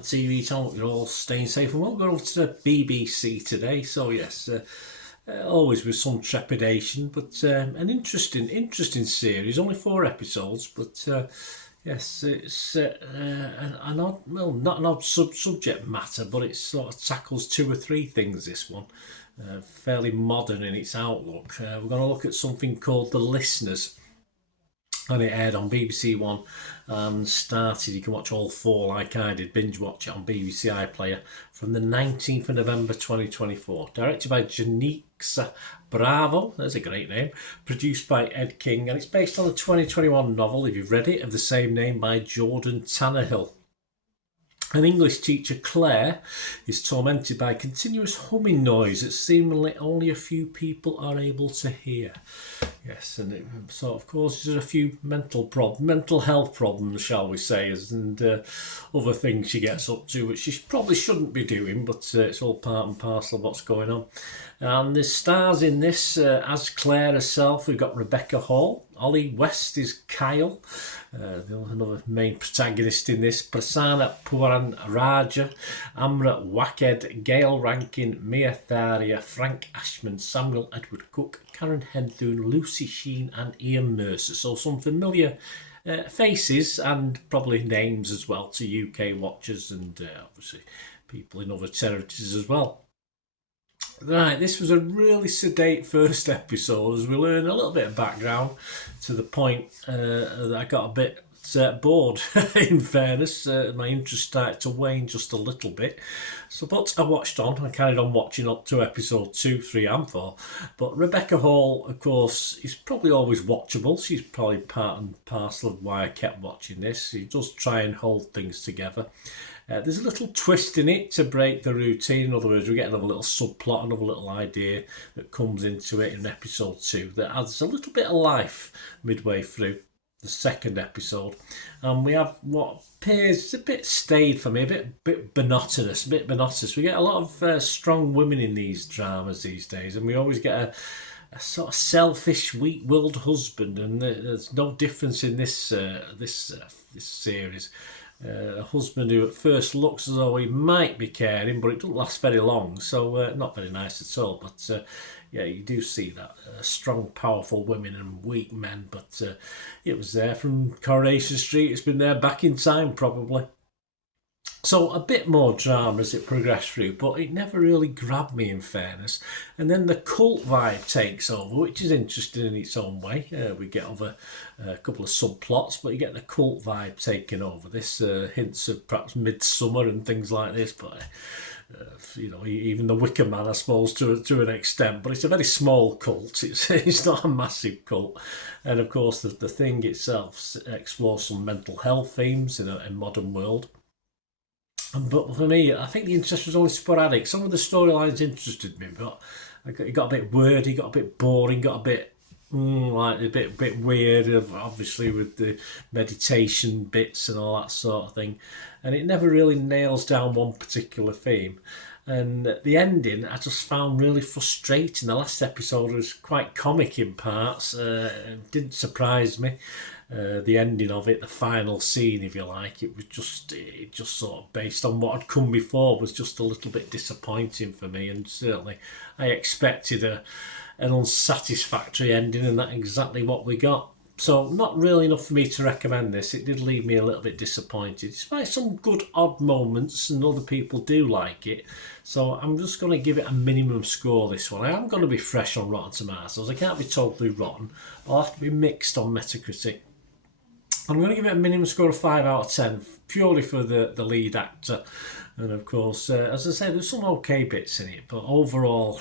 TV channel. You're all staying safe, and we'll go over to the BBC today. So yes, always with some trepidation, but an interesting series. Only 4 episodes, but yes, it's an odd, well, not an odd subject matter, but it sort of tackles 2 or 3 things. This one, fairly modern in its outlook. We're going to look at something called The Listeners. And it aired on BBC One and started, you can watch all 4 like I did, binge watch it on BBC iPlayer from the 19th of November 2024. Directed by Janixa Bravo, there's a great name, produced by Ed King, and it's based on a 2021 novel, if you've read it, of the same name by Jordan Tannehill. An English teacher, Claire, is tormented by a continuous humming noise that seemingly only a few people are able to hear. Yes, and it sort of causes a few mental health problems, shall we say, and other things she gets up to, which she probably shouldn't be doing, but it's all part and parcel of what's going on. And there's stars in this as Claire herself. We've got Rebecca Hall. Ollie West is Kyle, another main protagonist in this. Prasanna Puran Raja, Amra Waked, Gail Rankin, Mia Tharia, Frank Ashman, Samuel Edward Cook, Karen Henthun, Lucy Sheen and Ian Mercer. So some familiar faces and probably names as well to UK watchers and obviously people in other territories as well. Right, this was a really sedate first episode as we learn a little bit of background to the point that I got a bit bored, in fairness. My interest started to wane just a little bit. So, but I watched on. I carried on watching up to episode 2, 3 and 4. But Rebecca Hall, of course, is probably always watchable. She's probably part and parcel of why I kept watching this. She does try and hold things together. There's a little twist in it to break the routine. In other words, we get another little subplot, another little idea that comes into it in episode 2 that adds a little bit of life midway through the second episode. And we have what appears a bit staid for me, a bit monotonous. We get a lot of strong women in these dramas these days, and we always get a sort of selfish, weak-willed husband, and there's no difference in this series. A husband who at first looks as though he might be caring, but it doesn't last very long, so not very nice at all. But yeah, you do see that strong, powerful women and weak men, but it was there from Coronation Street. It's been there back in time, probably. So a bit more drama as it progressed through, but it never really grabbed me, in fairness. And then the cult vibe takes over, which is interesting in its own way. We get over a couple of subplots, but you get the cult vibe taking over. This hints of perhaps Midsummer and things like this, but even the Wicker Man, I suppose, to an extent. But it's a very small cult. It's not a massive cult. And of course, the thing itself explores some mental health themes in a modern world. But for me, I think the interest was only sporadic. Some of the storylines interested me, but it got a bit wordy, got a bit boring, got a bit a bit weird, obviously with the meditation bits and all that sort of thing. And it never really nails down one particular theme. And the ending I just found really frustrating. The last episode was quite comic in parts. It didn't surprise me. The ending of it, the final scene, if you like, it just sort of based on what had come before was just a little bit disappointing for me, and certainly I expected an unsatisfactory ending, and that's exactly what we got. So not really enough for me to recommend this. It did leave me a little bit disappointed, despite some good odd moments, and other people do like it. So I'm just going to give it a minimum score, this one. I am going to be fresh on Rotten Tomatoes. I can't be totally rotten. I'll have to be mixed on Metacritic. I'm going to give it a minimum score of 5 out of 10, purely for the lead actor. And of course, as I say, there's some okay bits in it, but overall,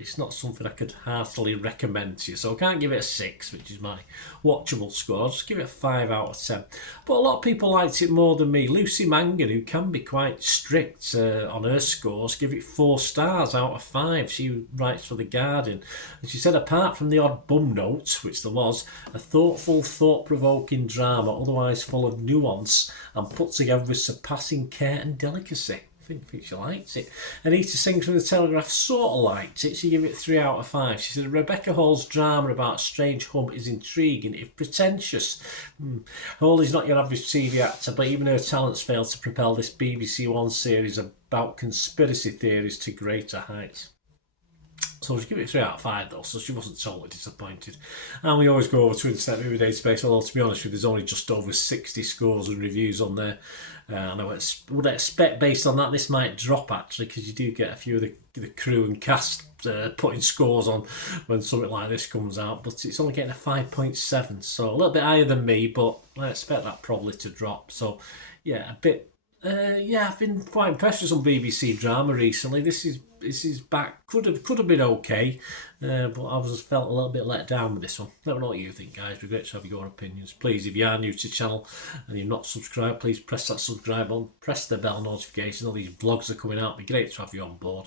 it's not something I could heartily recommend to you. So I can't give it a 6, which is my watchable score. I'll just give it a 5 out of 10. But a lot of people liked it more than me. Lucy Mangan, who can be quite strict on her scores, give it 4 stars out of 5. She writes for The Guardian. And she said, apart from the odd bum notes, which there was, a thoughtful, thought-provoking drama, otherwise full of nuance and put together with surpassing care and delicacy. think she liked it. Anita Sings from the Telegraph sort of liked it. She gave it 3 out of 5. She said Rebecca Hall's drama about Strange Hump is intriguing, if pretentious. Hall is not your average TV actor, but even her talents fail to propel this BBC One series about conspiracy theories to greater heights. So she gave it 3 out of 5 though, so she wasn't totally disappointed. And we always go over to Internet Movie Database, although to be honest with you, there's only just over 60 scores and reviews on there. And I would expect based on that this might drop actually, because you do get a few of the crew and cast putting scores on when something like this comes out, but it's only getting a 5.7, so a little bit higher than me, but I expect that probably to drop. So yeah, a bit. I've been quite impressed with some BBC drama recently. This is back. Could have been okay, but I was felt a little bit let down with this one. Let me know what you think, guys. It'd be great to have your opinions. Please, if you are new to the channel and you're not subscribed, please press that subscribe button. Press the bell notification. All these vlogs are coming out. It'd be great to have you on board.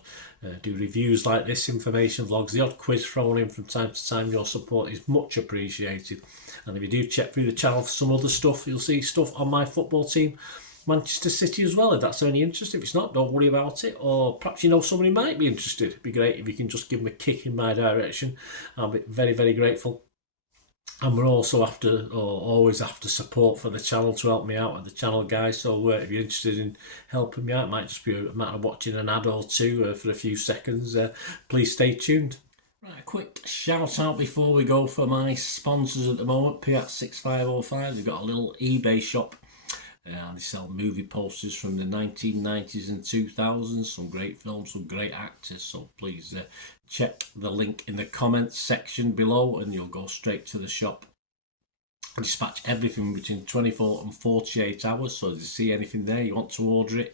Do reviews like this, information vlogs, the odd quiz thrown in from time to time. Your support is much appreciated. And if you do check through the channel for some other stuff, you'll see stuff on my football team, Manchester City as well, if that's of any interest. If it's not, don't worry about it. Or perhaps you know somebody might be interested. It'd be great if you can just give them a kick in my direction. I'll be very, very grateful. And we're also always after support for the channel to help me out at the channel, guys. So if you're interested in helping me out, it might just be a matter of watching an ad or two for a few seconds. Please stay tuned. Right, a quick shout out before we go for my sponsors at the moment. Piat6505, they've got a little eBay shop. They sell movie posters from the 1990s and 2000s, some great films, some great actors, so please check the link in the comments section below and you'll go straight to the shop. I dispatch everything between 24 and 48 hours, so if you see anything there, you want to order it,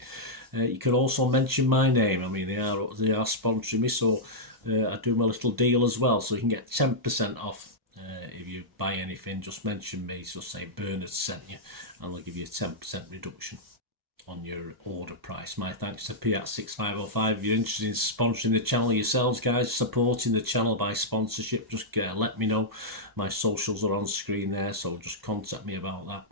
you can also mention my name. I mean, they are sponsoring me, so I do my little deal as well, so you can get 10% off. If you buy anything, just mention me, just say Bernard sent you, and they'll give you a 10% reduction on your order price. My thanks to Piat6505. If you're interested in sponsoring the channel yourselves, guys, supporting the channel by sponsorship, just let me know. My socials are on screen there, so just contact me about that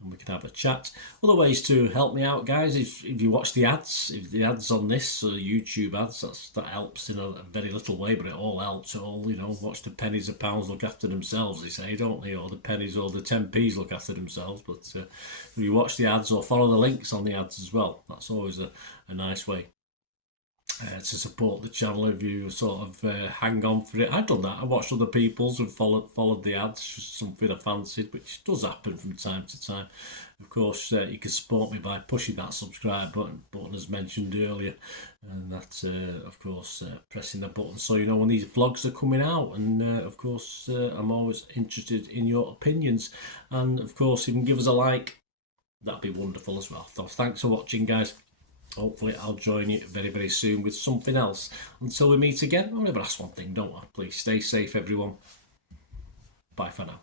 and we can have a chat. Other ways to help me out, guys, if you watch the ads, if the ads on this YouTube ads, that helps in a very little way, but it all helps. It all, watch the pennies and pounds look after themselves, they say, don't they? Or the pennies or the 10p's look after themselves. But if you watch the ads or follow the links on the ads as well, that's always a nice way to support the channel. If you sort of hang on for it, I've done that. I watched other people's and followed the ads, just something I fancied, which does happen from time to time. Of course, you can support me by pushing that subscribe button as mentioned earlier, and that's of course pressing the button so you know when these vlogs are coming out. And of course, I'm always interested in your opinions, and of course, if you can give us a like, that'd be wonderful as well. So thanks for watching, guys. Hopefully I'll join you very, very soon with something else. Until we meet again, I'll never ask one thing, don't I? Please stay safe, everyone. Bye for now.